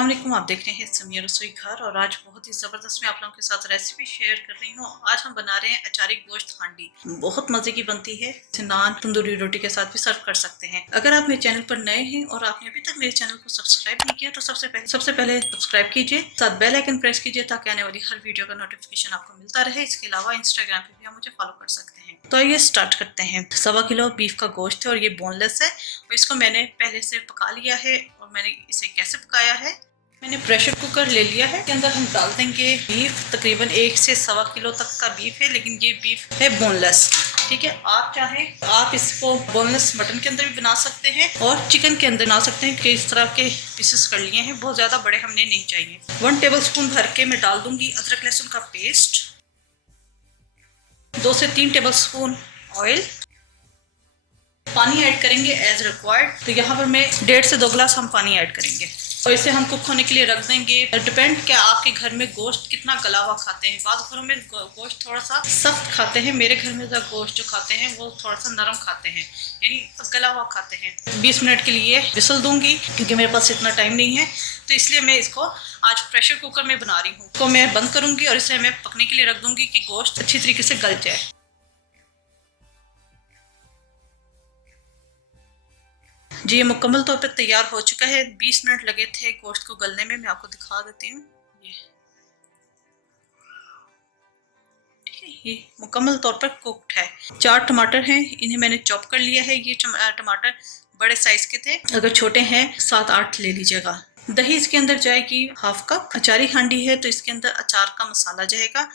अस्सलाम वालेकुम, आप देख रहे हैं समिया रसोई घर। और आज बहुत ही ज़बरदस्त मैं आप लोगों के साथ रेसिपी शेयर कर रही हूँ। आज हम बना रहे हैं अचारी गोश्त हांडी। बहुत मज़े की बनती है, नान तंदूरी रोटी के साथ भी सर्व कर सकते हैं। अगर आप मेरे चैनल पर नए हैं और आपने अभी तक मेरे चैनल को सब्सक्राइब नहीं किया तो सबसे पहले सब्सक्राइब कीजिए, साथ बेल आइकन प्रेस कीजिए ताकि आने वाली हर वीडियो का नोटिफिकेशन आपको मिलता रहे। इसके अलावा इंस्टाग्राम पे भी आप मुझे फॉलो कर सकते हैं। तो ये स्टार्ट करते हैं। 1.25 किलो बीफ का गोश्त है और ये बोनलेस है और इसको मैंने पहले से पका लिया है। और मैंने इसे कैसे पकाया है, मैंने प्रेशर कुकर ले लिया है। इसके अंदर हम डाल देंगे बीफ, तकरीबन 1 से 1.25 किलो तक का बीफ है, लेकिन ये बीफ है बोनलेस। ठीक है, आप चाहें आप इसको बोनलेस मटन के अंदर भी बना सकते हैं और चिकन के अंदर बना सकते हैं कि इस तरह के पीसेस कर लिए हैं। बहुत ज़्यादा बड़े हमने नहीं चाहिए। 1 टेबलस्पून भर के मैं डाल दूंगी अदरक लहसुन का पेस्ट, 2 से 3 टेबलस्पून ऑयल, पानी ऐड करेंगे एज रिक्वायर्ड। तो यहाँ पर मैं 1.5 से 2 गिलास हम पानी ऐड करेंगे और इसे हम कुक होने के लिए रख देंगे। डिपेंड क्या आपके घर में गोश्त कितना गला हुआ खाते हैं। बाद घरों में गोश्त थोड़ा सा सख्त खाते हैं, मेरे घर में जो गोश्त जो खाते हैं वो थोड़ा सा नरम खाते हैं, यानी गला हुआ खाते हैं। 20 मिनट के लिए विसल दूंगी क्योंकि मेरे पास इतना टाइम नहीं है, तो इसलिए मैं इसको आज प्रेशर कुकर में बना रही हूँ। तो मैं बंद करूंगी और इसे मैं पकने के लिए रख दूंगी कि गोश्त अच्छी तरीके से गल जाए। जी, ये मुकम्मल तौर पे तैयार हो चुका है। 20 मिनट लगे थे गोश्त को गलने में। मैं आपको दिखा देती हूँ। ये मुकम्मल तौर पर कुक्ड है। 4 टमाटर हैं, इन्हें मैंने चॉप कर लिया है। ये टमाटर बड़े साइज के थे, अगर छोटे हैं 7-8 ले लीजिएगा। दही इसके अंदर जाएगी 1/2 कप। अचारी हांडी है तो इसके अंदर अचार का मसाला जाएगा।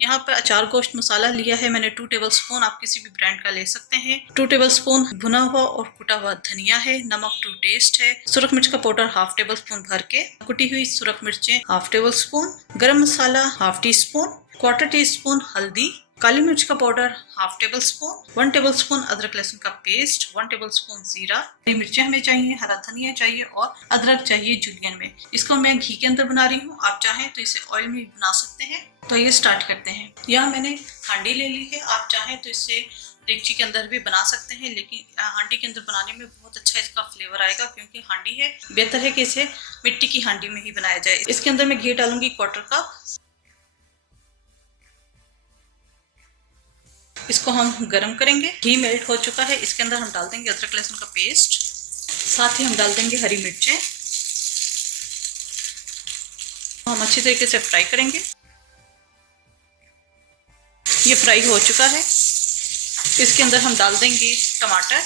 यहाँ पर अचार गोश्त मसाला लिया है मैंने 2 टेबलस्पून, आप किसी भी ब्रांड का ले सकते हैं। 2 टेबलस्पून भुना हुआ और कुटा हुआ धनिया है। नमक टू टेस्ट है। सुरख मिर्च का पाउडर 1/2 टेबलस्पून भर के, कुटी हुई सुरख मिर्चें 1/2 टेबलस्पून, गरम मसाला 1/2 टीस्पून, 1/4 टीस्पून हल्दी, काली मिर्च का पाउडर 1/2 टेबलस्पून, 1 टेबलस्पून अदरक लहसुन का पेस्ट, 1 टेबलस्पून जीरा। हरी मिर्चें हमें चाहिए, हरा धनिया चाहिए और अदरक चाहिए जूलियन में। इसको मैं घी के अंदर बना रही हूँ, आप चाहें तो इसे ऑयल में भी बना सकते हैं। तो ये स्टार्ट करते हैं। यहाँ मैंने हांडी ले ली है, आप चाहें तो इसे डेगची के अंदर भी बना सकते हैं, लेकिन हांडी के अंदर बनाने में बहुत अच्छा इसका फ्लेवर आएगा क्योंकि हांडी है। बेहतर है कि इसे मिट्टी की हांडी में ही बनाया जाए। इसके अंदर मैं घी डालूंगी 1/4 कप। इसको हम गरम करेंगे। घी मेल्ट हो चुका है, इसके अंदर हम डाल देंगे अदरक लहसुन का पेस्ट, साथ ही हम डाल देंगे हरी मिर्चें। हम अच्छी तरीके से फ्राई करेंगे। ये फ्राई हो चुका है। इसके अंदर हम डाल देंगे टमाटर,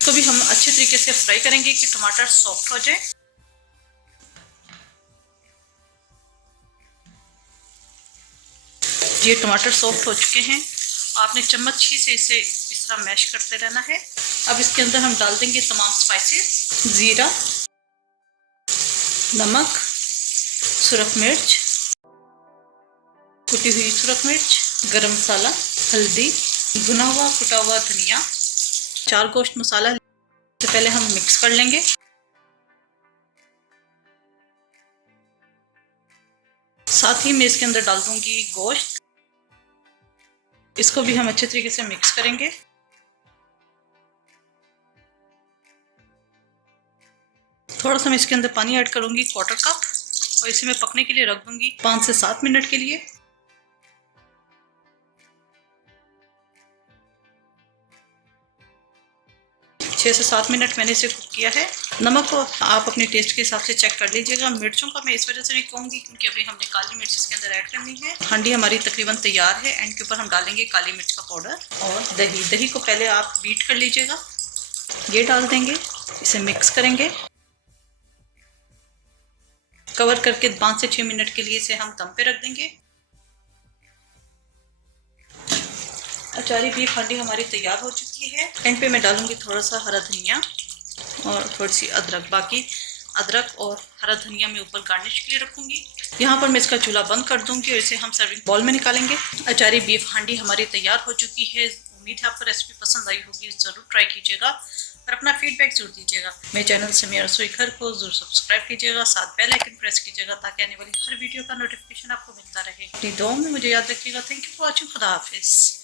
तो भी हम अच्छे तरीके से फ्राई करेंगे कि टमाटर सॉफ्ट हो जाए। ये टमाटर सॉफ्ट हो चुके हैं। आपने चम्मच ही से इसे इस तरह मैश करते रहना है। अब इसके अंदर हम डाल देंगे तमाम स्पाइसेस, जीरा, नमक, सुरख मिर्च, कुटी हुई सुरख मिर्च, गरम मसाला, हल्दी, भुना हुआ कुटा हुआ धनिया, 4 गोश्त मसाला। से पहले हम मिक्स कर लेंगे। साथ ही मैं इसके अंदर डाल दूंगी गोश्त, इसको भी हम अच्छे तरीके से मिक्स करेंगे। थोड़ा सा मैं इसके अंदर पानी ऐड करूंगी 1/4 कप और इसे मैं पकने के लिए रख दूंगी 5 से 7 मिनट के लिए। छः से 7 मिनट मैंने इसे कुक किया है। नमक को आप अपने टेस्ट के हिसाब से चेक कर लीजिएगा। मिर्चों का मैं इस वजह से नहीं कहूँगी क्योंकि अभी हमने काली मिर्च इसके अंदर ऐड करनी है। हांडी हमारी तकरीबन तैयार है। एंड के ऊपर हम डालेंगे काली मिर्च का पाउडर और दही को पहले आप बीट कर लीजिएगा। ये डाल देंगे, इसे मिक्स करेंगे। कवर करके 5 से 6 मिनट के लिए इसे हम दम पे रख देंगे। अचारी बीफ हांडी हमारी तैयार हो चुकी है। एंड पे मैं डालूंगी थोड़ा सा हरा धनिया और थोड़ी सी अदरक। बाकी अदरक और हरा धनिया मैं ऊपर गार्निश के लिए रखूंगी। यहाँ पर मैं इसका चूल्हा बंद कर दूंगी और इसे हम सर्विंग बाउल में निकालेंगे। अचारी बीफ हांडी हमारी तैयार हो चुकी है। उम्मीद है आपको रेसिपी पसंद आई होगी, ज़रूर ट्राई कीजिएगा और अपना फीडबैक जरूर दीजिएगा। मेरे चैनल समिया रसोई घर को जरूर सब्सक्राइब कीजिएगा, साथ बेल आइकन प्रेस कीजिएगा ताकि आने वाली हर वीडियो का नोटिफिकेशन आपको मिलता रहे। अपनी दुआओं में मुझे याद रखिएगा। Thank you for watching. खुदा हाफिज़।